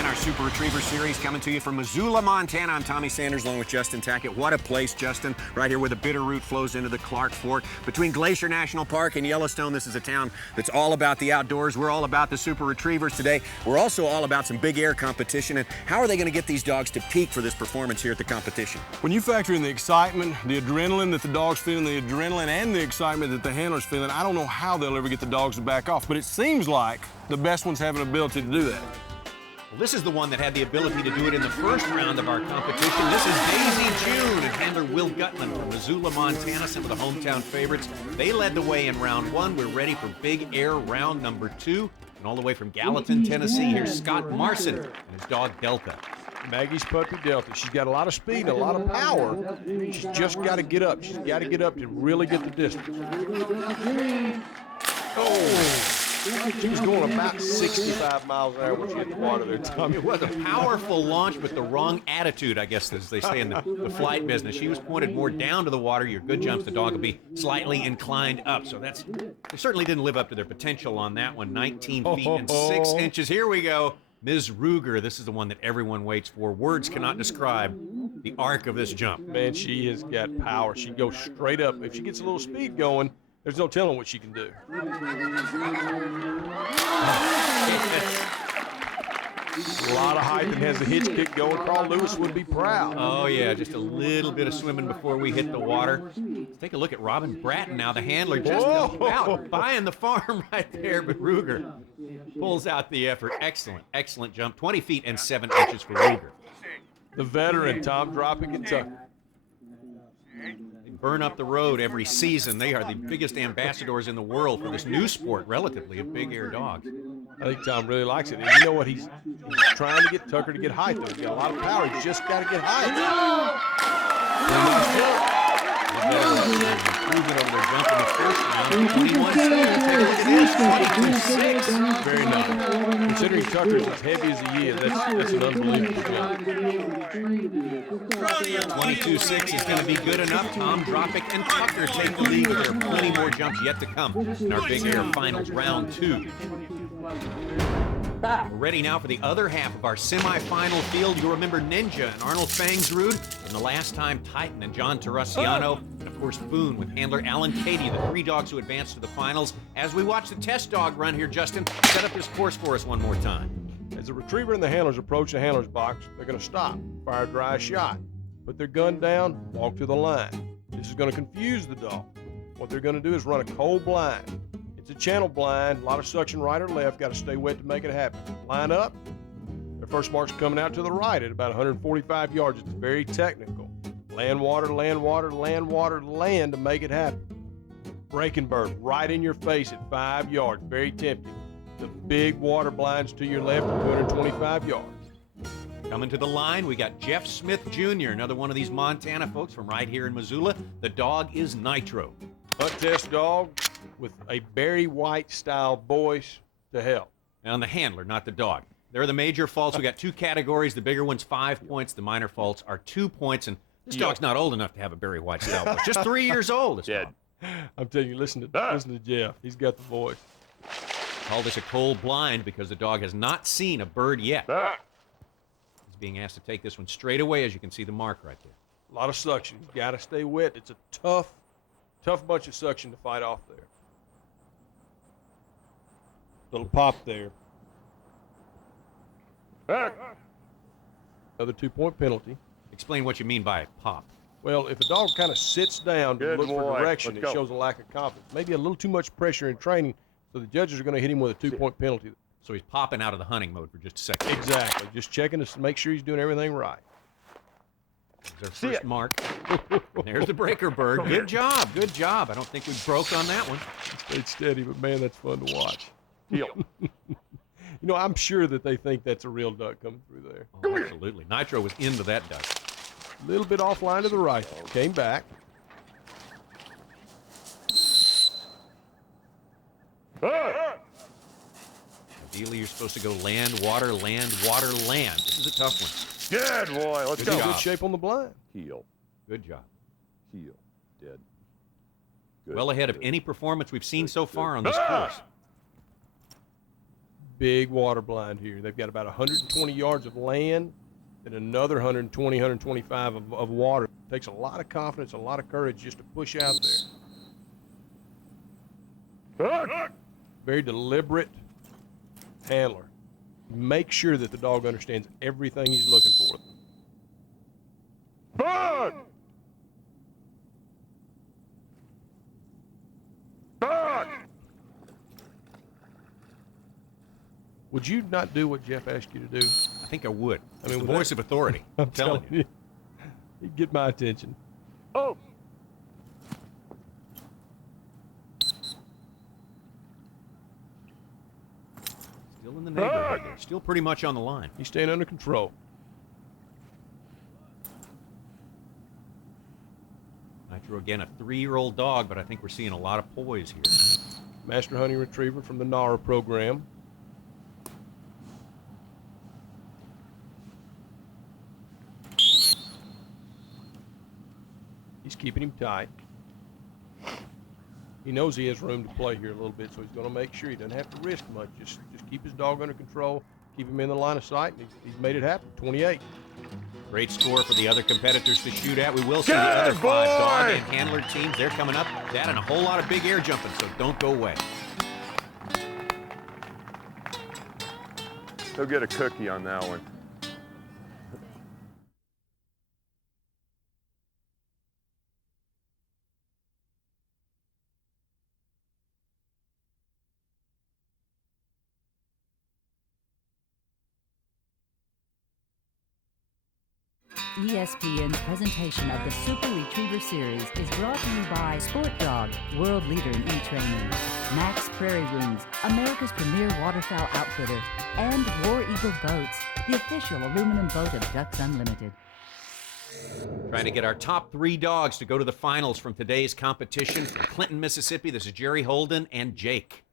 again, our Super Retriever series coming to you from Missoula, Montana. I'm Tommy Sanders along with Justin Tackett. What a place, Justin, right here where the Bitterroot flows into the Clark Fork. Between Glacier National Park and Yellowstone, this is a town that's all about the outdoors. We're all about the Super Retrievers today. We're also all about some big air competition, and how are they going to get these dogs to peak for this performance here at the competition? When you factor in the excitement, the adrenaline that the dog's feeling, the adrenaline and the excitement that the handler's feeling, I don't know how they'll ever get the dogs to back off, but it seems like the best ones have an ability to do that. Well, this is the one that had the ability to do it in the first round of our competition. This is Daisy June and handler Will Gutman from Missoula, Montana, some of the hometown favorites. They led the way in round one. We're ready for big air round number two. And all the way from Gallatin, Tennessee, here's Scott Marson and his dog Delta. Maggie's puppy Delta. She's got a lot of speed and a lot of power. She's just got to get up. She's got to get up to really get the distance. Oh! She was going about 65 miles an hour when she hit the water there, Tommy. It was a powerful launch, but the wrong attitude, I guess, as they say in the flight business. She was pointed more down to the water. Your good jumps, the dog will be slightly inclined up. So they certainly didn't live up to their potential on that one. 19 feet and 6 inches. Here we go. Ms. Ruger, this is the one that everyone waits for. Words cannot describe the arc of this jump. Man, she has got power. She goes straight up. If she gets a little speed going, there's no telling what she can do. A lot of height and has the hitch kick going. Carl Lewis would be proud. Oh, yeah, just a little bit of swimming before we hit the water. Let's take a look at Robin Bratton now, the handler, just about buying the farm right there, but Ruger pulls out the effort. Excellent, excellent jump. 20 feet and 7 inches for Ruger. The veteran, Tom Dropping Kentucky. Burn up the road every season. They are the biggest ambassadors in the world for this new sport, relatively, of big air dogs. I think Tom really likes it. And you know what? He's trying to get Tucker to get height, though. He's got a lot of power. He's just got to get height. Improvement over their jump in the first round. 21 seconds. 22.6. Very nice. Considering Tucker's as heavy as he is, that's an unbelievable jump. 22.6 is going to be good enough. Tom Dropic and Tucker take the lead. There are plenty more jumps yet to come in our Big Air Finals round 2. We're ready now for the other half of our semifinal field. You'll remember Ninja and Arnold Fangsrud from the last time Titan and John Terrasiano, and of course Boone with handler Alan Cady, the 3 dogs who advanced to the finals. As we watch the test dog run here, Justin, set up this course for us one more time. As the retriever and the handlers approach the handler's box, they're going to stop, fire a dry shot, put their gun down, walk to the line. This is going to confuse the dog. What they're going to do is run a cold blind. It's a channel blind, a lot of suction right or left, got to stay wet to make it happen. Line up. Their first mark's coming out to the right at about 145 yards. It's very technical. Land, water, land, water, land, water, land to make it happen. Breaking bird right in your face at 5 yards, very tempting. The big water blinds to your left at 225 yards. Coming to the line, we got Jeff Smith Jr., another one of these Montana folks from right here in Missoula. The dog is Nitro. Hunt test dog with a Barry White style voice to help. And the handler, not the dog. There are the major faults. We got 2 categories. The bigger one's 5 points. The minor faults are 2 points. And this dog's not old enough to have a Barry White style voice. Just 3 years old. Dead. I'm telling you, listen to Jeff. He's got the voice. Call this a cold blind because the dog has not seen a bird yet. He's being asked to take this one straight away, as you can see the mark right there. A lot of suction. You got to stay wet. It's a tough bunch of suction to fight off there. Little pop there. Another 2-point penalty. Explain what you mean by pop. Well, if a dog kind of sits down to look for direction, it shows a lack of confidence. Maybe a little too much pressure in training, so the judges are going to hit him with a 2-point penalty. So he's popping out of the hunting mode for just a second. Exactly. Just checking to make sure he's doing everything right. There's our first mark. There's the breaker bird. Good job. Good job. I don't think we broke on that one. Stayed steady, but man, that's fun to watch. You know, I'm sure that they think that's a real duck coming through there. Oh, absolutely. Nitro was into that duck. A little bit offline to the right. Came back. Ideally, you're supposed to go land, water, land, water, land. This is a tough one. Good boy. Let's go. Good shape on the blind. Heel. Good job. Heel. Dead. Good. Well ahead of any performance we've seen so far on this course. big water blind here. They've got about 120 yards of land and another 120, 125 of water. It takes a lot of confidence, a lot of courage just to push out there. Very deliberate handler. Make sure that the dog understands everything he's looking for. Bird! Bird! Would you not do what Jeff asked you to do? I think I would. I mean, It's the with voice that- of authority. I'm telling you. He'd get my attention. Oh! Still in the neighborhood. There. Still pretty much on the line. He's staying under control. Nitro again, a 3-year-old dog, but I think we're seeing a lot of poise here. Master Hunting Retriever from the NARA program. He's keeping him tight. He knows he has room to play here a little bit, so he's going to make sure he doesn't have to risk much. Just keep his dog under control, keep him in the line of sight, and he's made it happen. 28. Great score for the other competitors to shoot at. We will see the Good other 5 dog boy! and handler teams. They're coming up. That and a whole lot of big air jumping, so don't go away. He'll get a cookie on that one. ESPN's presentation of the Super Retriever Series is brought to you by Sport Dog, world leader in e-training, Max Prairie Rooms, America's premier waterfowl outfitter, and War Eagle Boats, the official aluminum boat of Ducks Unlimited. Trying to get our top 3 dogs to go to the finals from today's competition. From Clinton, Mississippi, this is Jerry Holden and Jake.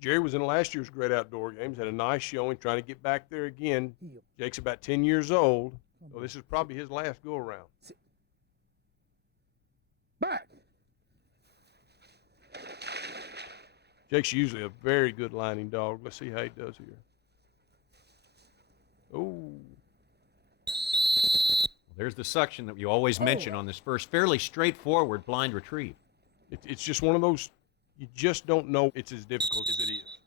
Jerry was in last year's Great Outdoor Games, had a nice showing, trying to get back there again. Jake's about 10 years old, so this is probably his last go-around. Back. Jake's usually a very good lining dog. Let's see how he does here. Oh, There's the suction that you always mention on this first fairly straightforward blind retrieve. it's just one of those, you just don't know it's as difficult as it is.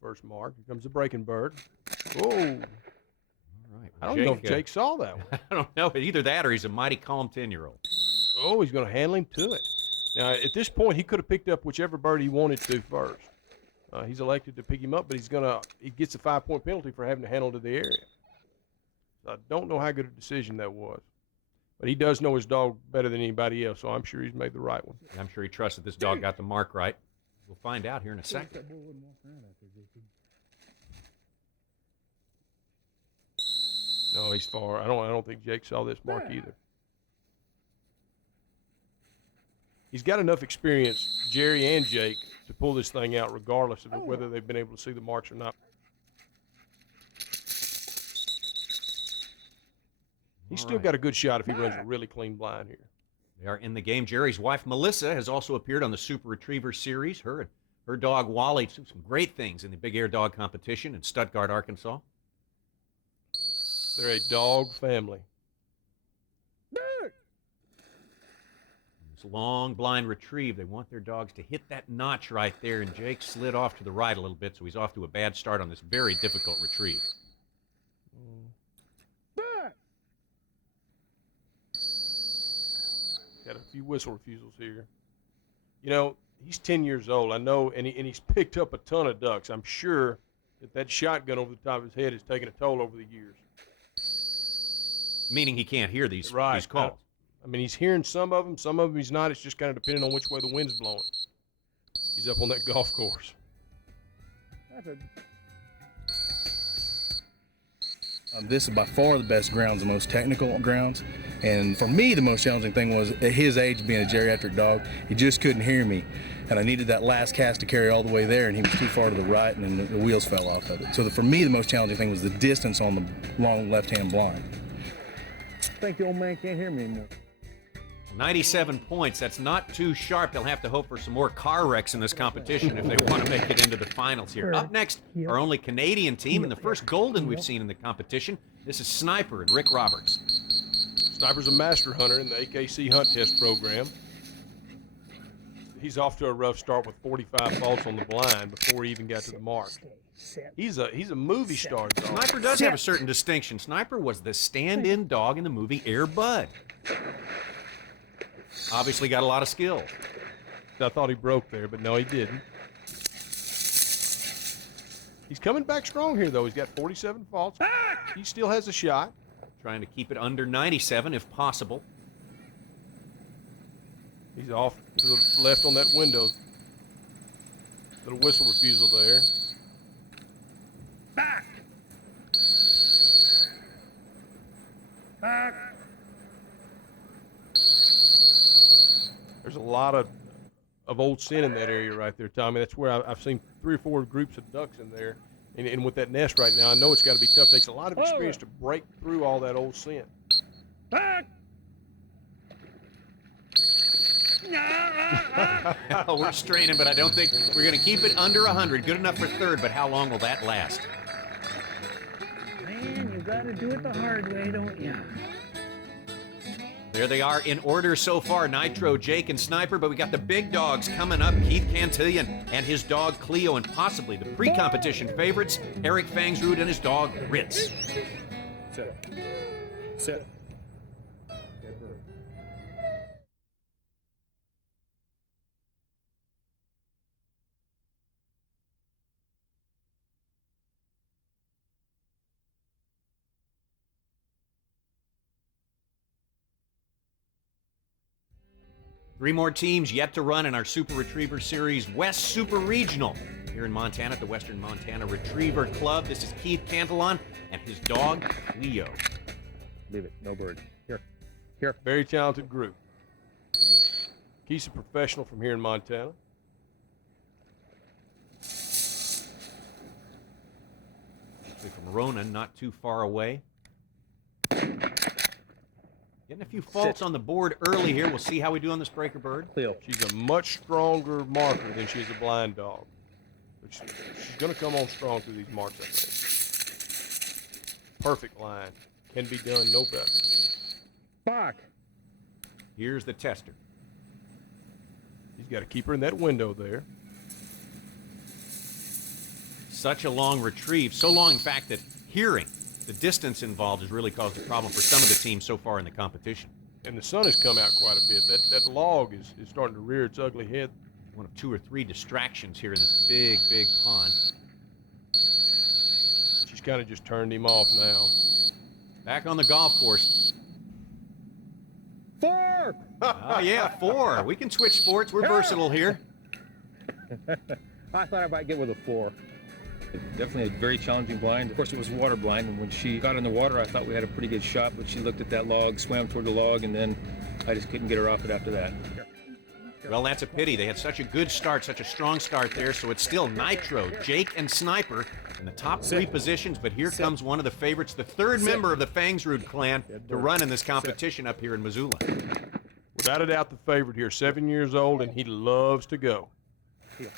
First mark. Here comes the breaking bird. Oh, All right. I don't know if Jake saw that one. I don't know. Either that or he's a mighty calm 10-year-old. Oh, he's going to handle him to it. Now, at this point, he could have picked up whichever bird he wanted to first. He's elected to pick him up, but he gets a 5-point penalty for having to handle to the area. So I don't know how good a decision that was. But he does know his dog better than anybody else, so I'm sure he's made the right one. I'm sure he trusts that this dog got the mark right. We'll find out here in a second. No, he's far. I don't think Jake saw this mark either. He's got enough experience, Jerry and Jake, to pull this thing out regardless of whether they've been able to see the marks or not. He's still got a good shot if he runs a really clean blind here. They are in the game. Jerry's wife, Melissa, has also appeared on the Super Retriever Series. Her dog, Wally, did some great things in the Big Air Dog Competition in Stuttgart, Arkansas. They're a dog family. This long blind retrieve, they want their dogs to hit that notch right there, and Jake slid off to the right a little bit, so he's off to a bad start on this very difficult retrieve. Got a few whistle refusals here. You know, he's 10 years old. I know, and he's picked up a ton of ducks. I'm sure that shotgun over the top of his head has taken a toll over the years. Meaning he can't hear these calls. I mean, he's hearing some of them he's not. It's just kind of depending on which way the wind's blowing. He's up on that golf course. This is by far the best grounds, the most technical grounds. And for me, the most challenging thing was at his age, being a geriatric dog, he just couldn't hear me. And I needed that last cast to carry all the way there, and he was too far to the right, and then the wheels fell off of it. So for me, the most challenging thing was the distance on the long left-hand blind. I think the old man can't hear me anymore. 97 points. That's not too sharp. They'll have to hope for some more car wrecks in this competition if they want to make it into the finals here. Up next, our only Canadian team and the first golden we've seen in the competition. This is Sniper and Rick Roberts. Sniper's a master hunter in the AKC hunt test program. He's off to a rough start with 45 faults on the blind before he even got to the mark. He's a movie star dog. Sniper does have a certain distinction. Sniper was the stand-in dog in the movie Air Bud. Obviously got a lot of skill. I thought he broke there, but no, he didn't. He's coming back strong here, though. He's got 47 faults. He still has a shot. Trying to keep it under 97 if possible. He's off to the left on that window. Little whistle refusal there. Back. Back. There's a lot of old sin in that area right there, Tommy. That's where I've seen 3 or 4 groups of ducks in there. And with that nest right now, I know it's got to be tough. It takes a lot of experience to break through all that old sin. Back. We're straining, but I don't think we're going to keep it under 100. Good enough for third, but how long will that last? Man, you got to do it the hard way, don't you? There they are in order so far, Nitro, Jake, and Sniper, but we got the big dogs coming up, Keith Cantillion and his dog Cleo, and possibly the pre-competition favorites, Eric Fangsrud and his dog Ritz. Sit. Sit. 3 more teams yet to run in our Super Retriever Series West Super Regional here in Montana at the Western Montana Retriever Club. This is Keith Cantillon and his dog, Cleo. Leave it. No bird. Here. Here. Very talented group. Keith's a professional from here in Montana. Actually from Ronan, not too far away. Getting a few faults on the board early here. We'll see how we do on this breaker bird. Cleo. She's a much stronger marker than she is a blind dog. But she's going to come on strong through these marks, I think. Perfect line. Can be done no better. Back. Here's the tester. He's got to keep her in that window there. Such a long retrieve. So long, in fact, that hearing the distance involved has really caused a problem for some of the teams so far in the competition. And the sun has come out quite a bit. That log is starting to rear its ugly head. One of 2 or 3 distractions here in this big, big pond. She's kind of just turned him off now. Back on the golf course. 4. Oh, yeah, 4. We can switch sports. We're versatile here. I thought I might get with a 4. Definitely a very challenging blind. Of course, it was water blind, and when she got in the water, I thought we had a pretty good shot, but she looked at that log, swam toward the log, and then I just couldn't get her off it after that. Well, that's a pity. They had such a good start, such a strong start there, so it's still Nitro, Jake, and Sniper in the top 3 positions, but here comes one of the favorites, the 3rd member of the Fangsrud clan to run in this competition up here in Missoula. Without a doubt, the favorite here, 7 years old, and he loves to go. Here.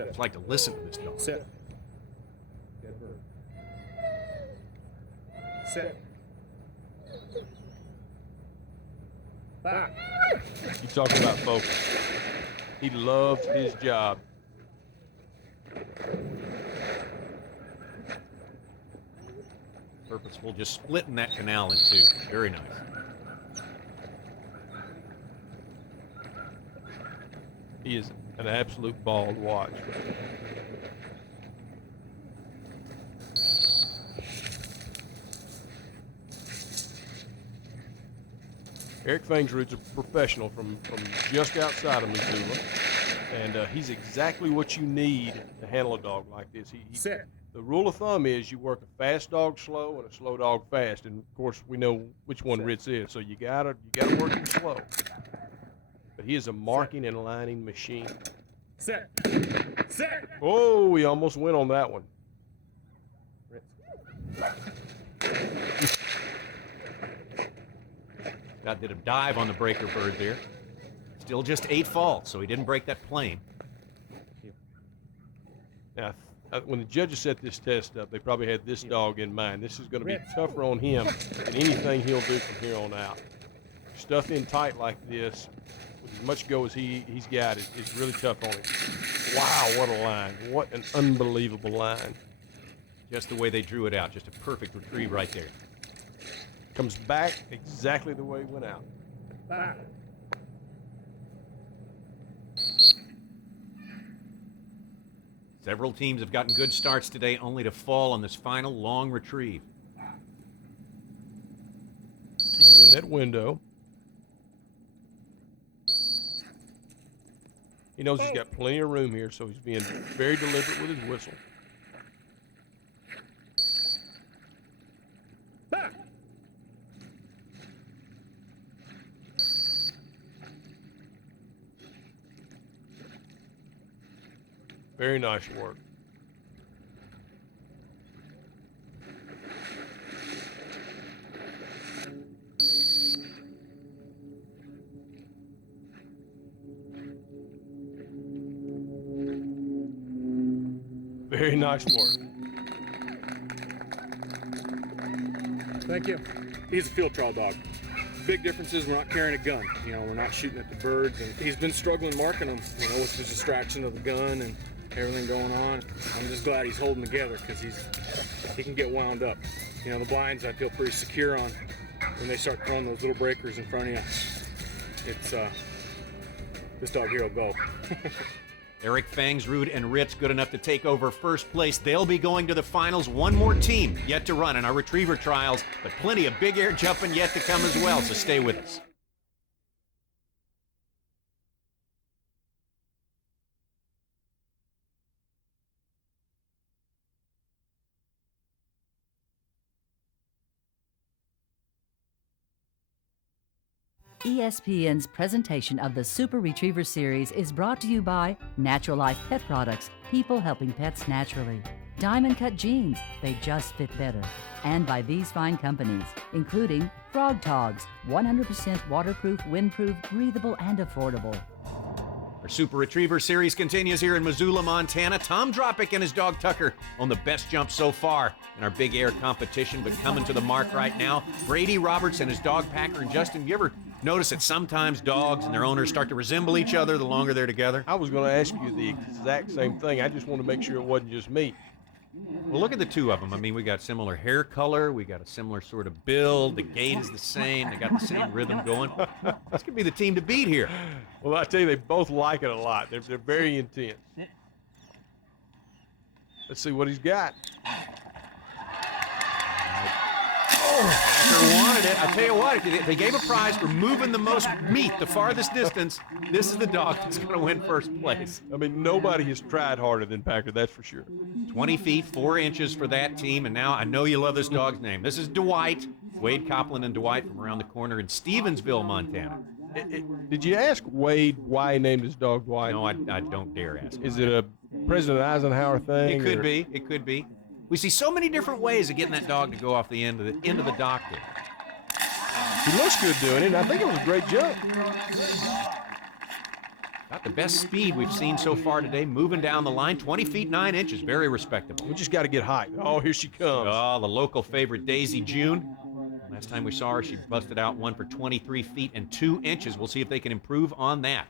I'd like to listen to this dog. Sit. Good bird. Sit. Back. You talking about focus. He loves his job. Purposeful, just splitting that canal in 2. Very nice. He is an absolute ball to watch. Eric Fangsrud's a professional from just outside of Missoula, and he's exactly what you need to handle a dog like this. Sit. The rule of thumb is you work a fast dog slow and a slow dog fast, and of course we know which one Ritz is, so you gotta work him slow. But he is a marking and lining machine. Set. Set. Oh, he almost went on that one. That did a dive on the breaker bird there. Still just 8 faults, so he didn't break that plane. Now, when the judges set this test up, they probably had this dog in mind. This is going to be tougher on him than anything he'll do from here on out. Stuffed in tight like this, with as much go as he's got, is really tough on him. Wow, what a line. What an unbelievable line. Just the way they drew it out. Just a perfect retrieve right there. Comes back exactly the way he went out. Back. Several teams have gotten good starts today, only to fall on this final long retrieve. In that window. He knows he's got plenty of room here, so he's being very deliberate with his whistle. Back. Very nice work. Very nice work. Thank you. He's a field trial dog. Big difference is we're not carrying a gun. You know, we're not shooting at the birds, and he's been struggling marking them, you know, with the distraction of the gun and everything going on. I'm just glad he's holding together because he can get wound up. You know, the blinds I feel pretty secure on when they start throwing those little breakers in front of you. It's this dog here will go. Eric Fangsrud and Ritz good enough to take over first place. They'll be going to the finals. One more team yet to run in our retriever trials, but plenty of big air jumping yet to come as well, so stay with us. ESPN's presentation of the Super Retriever Series is brought to you by Natural Life Pet Products, people helping pets naturally. Diamond Cut Jeans, they just fit better. And by these fine companies, including Frog Togs, 100% waterproof, windproof, breathable, and affordable. Our Super Retriever Series continues here in Missoula, Montana. Tom Dropick and his dog Tucker on the best jump so far in our big air competition, but coming to the mark right now, Brady Roberts and his dog Packer. And Justin, you ever notice that sometimes dogs and their owners start to resemble each other the longer they're together? I was going to ask you the exact same thing. I just want to make sure it wasn't just me. Well, look at the two of them. I mean, we got similar hair color. We got a similar sort of build. The gait is the same. They got the same rhythm going. This could be the team to beat here. Well, I tell you, they both like it a lot. They're very intense. Let's see what he's got. Packer wanted it. I'll tell you what, if they gave a prize for moving the most meat the farthest distance, this is the dog that's going to win first place. I mean, nobody has tried harder than Packer, that's for sure. 20 feet, 4 inches for that team. And now I know you love this dog's name. This is Dwight, Wade Copland and Dwight from around the corner in Stevensville, Montana. Did you ask Wade why he named his dog Dwight? No, I don't dare ask. Is it a President Eisenhower thing? It could be. It could be. We see so many different ways of getting that dog to go off the end of the dock there. He looks good doing it, and I think it was a great jump. Got the best speed we've seen so far today, moving down the line, 20 feet 9 inches, very respectable. We just got to get height. Oh, here she comes. Oh, the local favorite, Daisy June. Last time we saw her, she busted out one for 23 feet and 2 inches. We'll see if they can improve on that.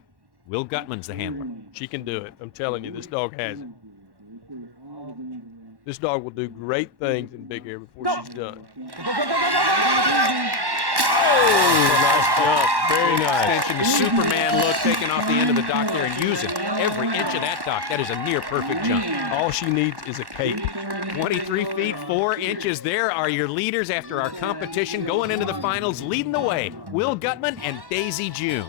Will Gutman's the handler. She can do it. I'm telling you, this dog has it. This dog will do great things in big air before she's done. Oh, nice jump. Very nice. Extension, the Superman look, taking off the end of the dock there and using every inch of that dock. That is a near perfect jump. All she needs is a cape. 23 feet, 4 inches. There are your leaders after our competition going into the finals, leading the way. Will Gutman and Daisy June.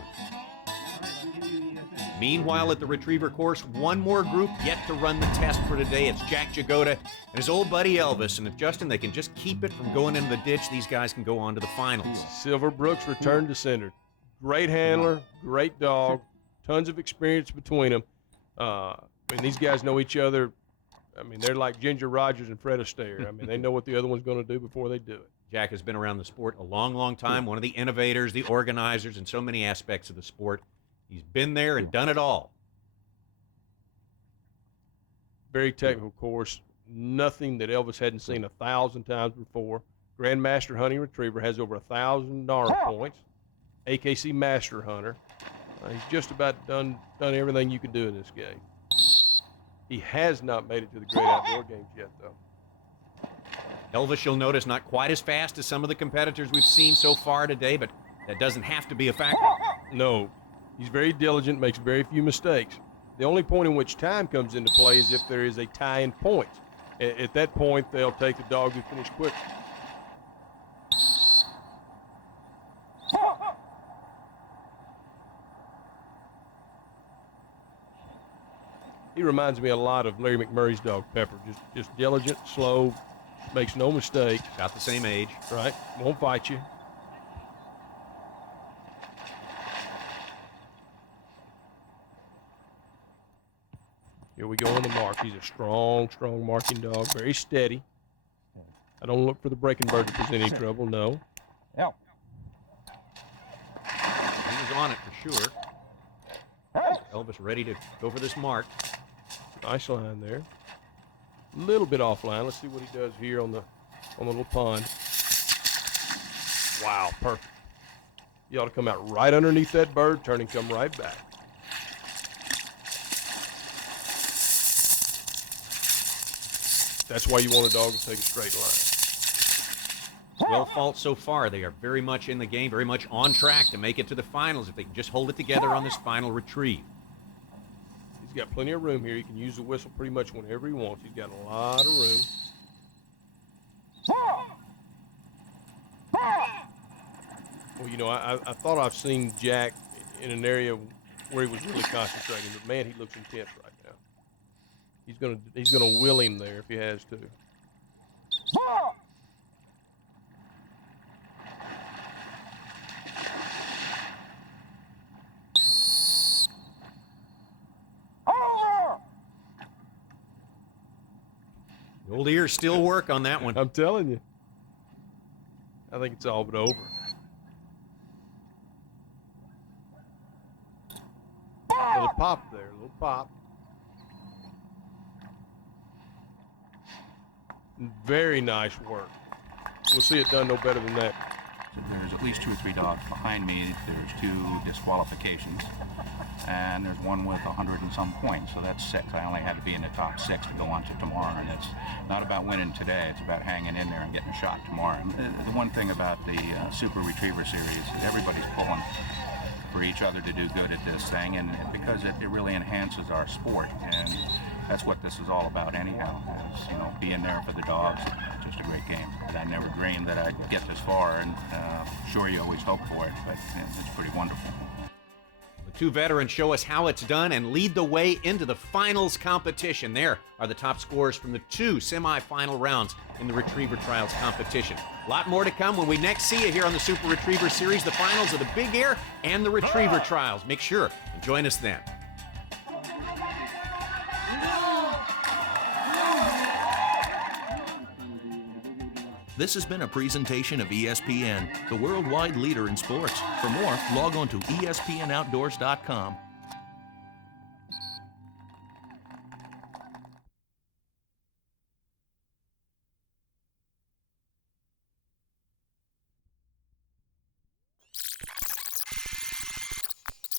Meanwhile, at the retriever course, one more group yet to run the test for today. It's Jack Jagoda and his old buddy Elvis. And if, Justin, they can just keep it from going into the ditch, these guys can go on to the finals. Silver Brooks returned to center. Great handler, great dog, tons of experience between them. I mean, these guys know each other. I mean, they're like Ginger Rogers and Fred Astaire. I mean, they know what the other one's going to do before they do it. Jack has been around the sport a long, long time, one of the innovators, the organizers in so many aspects of the sport. He's been there and done it all. Very technical course. Nothing that Elvis hadn't seen 1,000 times before. Grandmaster Hunting Retriever has over 1,000 NAR points. AKC Master Hunter. He's just about done everything you can do in this game. He has not made it to the Great Outdoor Games yet, though. Elvis, you'll notice, not quite as fast as some of the competitors we've seen so far today, but that doesn't have to be a factor. No, he's very diligent, makes very few mistakes. The only point in which time comes into play is if there is a tie in points. At that point, they'll take the dog who finished quicker. He reminds me a lot of Larry McMurray's dog, Pepper. Just diligent, slow, makes no mistakes. About the same age. Right, won't fight you. Here we go on the mark. He's a strong marking dog, very steady. I don't look for the breaking bird to present any trouble, no. Yeah. He was on it for sure. Elvis ready to go for this mark. Nice line there. A little bit offline. Let's see what he does here on the little pond. Wow, perfect. You ought to come out right underneath that bird, turn and come right back. That's why you want a dog to take a straight line. 12 faults so far. They are very much in the game, very much on track to make it to the finals if they can just hold it together on this final retrieve. He's got plenty of room here. He can use the whistle pretty much whenever he wants. He's got a lot of room. Well, you know, I thought I've seen Jack in an area where he was really concentrating, but man, he looks intense right now. He's gonna will him there if he has to. The old ears still work on that one. I'm telling you. I think it's all but over. Little pop there, little pop. Very nice work. We'll see it done no better than that. There's at least 2 or 3 dogs behind me. There's 2 disqualifications, and there's one with 100 and some points, so that's 6. I only had to be in the top 6 to go on to tomorrow, and it's not about winning today. It's about hanging in there and getting a shot tomorrow. And the one thing about the Super Retriever Series is everybody's pulling for each other to do good at this thing, and because it really enhances our sport, and that's what this is all about anyhow, is, you know, being there for the dogs. It's just a great game. And I never dreamed that I'd get this far, and sure, you always hope for it, but it's pretty wonderful. The 2 veterans show us how it's done and lead the way into the finals competition. There are the top scores from the 2 semifinal rounds in the Retriever Trials competition. A lot more to come when we next see you here on the Super Retriever Series, the finals of the Big Air and the Retriever Trials. Make sure and join us then. This has been a presentation of ESPN, the worldwide leader in sports. For more, log on to espnoutdoors.com